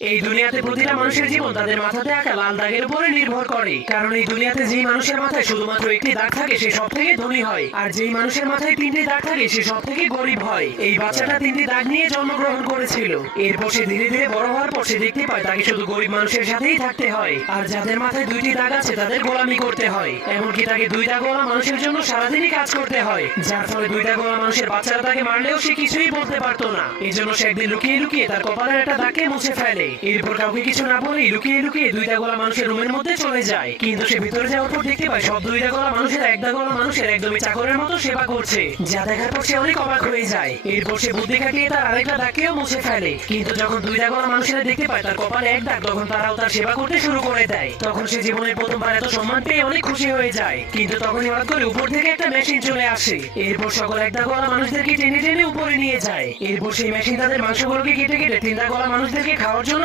এই দুনিয়াতে প্রতিটা মানুষের জীবন তাদের মাথাতে আঁকা লাল দাগের উপরে নির্ভর করে। কারণ এই দুনিয়াতে যেই মানুষের মাথায় শুধুমাত্র একটি দাগ থাকে সে সব থেকে ধনী হয়, আর যেই মানুষের মাথায় তিনটি দাগ থাকে সে সব থেকে গরিব হয়। এই বাচ্চাটা তিনটি দাগ নিয়ে জন্মগ্রহণ করেছিল। এরপর সে ধীরে ধীরে বড় হওয়ার পর সে দেখতে পায় তাকে শুধু গরিব মানুষের সাথেই থাকতে হয়, আর যাদের মাথায় দুইটি দাগ আছে তাদের গোলামি করতে হয়। এমনকি তাকে দুই দাগওয়ালা মানুষের জন্য সারাদিনই কাজ করতে হয়, যার ফলে দুই দাগওয়ালা মানুষের বাচ্চারা তাকে মারলেও সে কিছুই বলতে পারতো না। এই জন্য সে একদিন লুকিয়ে লুকিয়ে তার কপালের একটা দাগকে মুছে ফেলে। এরপর কাউকে কিছু না বলেই লুকিয়ে লুকিয়ে দুই দাগওয়ালা মানুষের রুমের মধ্যে চলে যায়। কিন্তু সে ভিতরে যাওয়ার পর দেখতে পায় সব দুই দাগওয়ালা মানুষের এক দাগওয়ালা মানুষের একদমই চাকরের মতো সেবা করছে, যা দেখার পর সে অনেক অবাক হয়ে যায়। এরপর সে বুদ্ধি খাটিয়ে তার আরেকটা দাগকেও মুছে ফেলে। কিন্তু যখন দুই দাগওয়ালা মানুষেরা দেখতে পায় তার কপালে এক দাগ, তখন তারাও তার সেবা করতে শুরু করে দেয়। তখন সে জীবনের প্রথমবার এত সম্মান পেয়ে অনেক খুশি হয়ে যায়। কিন্তু তখনই হঠাৎ করে উপর থেকে একটা মেশিন চলে আসে। এরপর সকল এক দাগওয়ালা মানুষদেরকে টেনে টেনে উপরে নিয়ে যায়। এরপর সেই মেশিন তাদের মাংসগুলোকে কেটে কেটে তিন দাগওয়ালা মানুষদেরকে খাওয়ার জন্য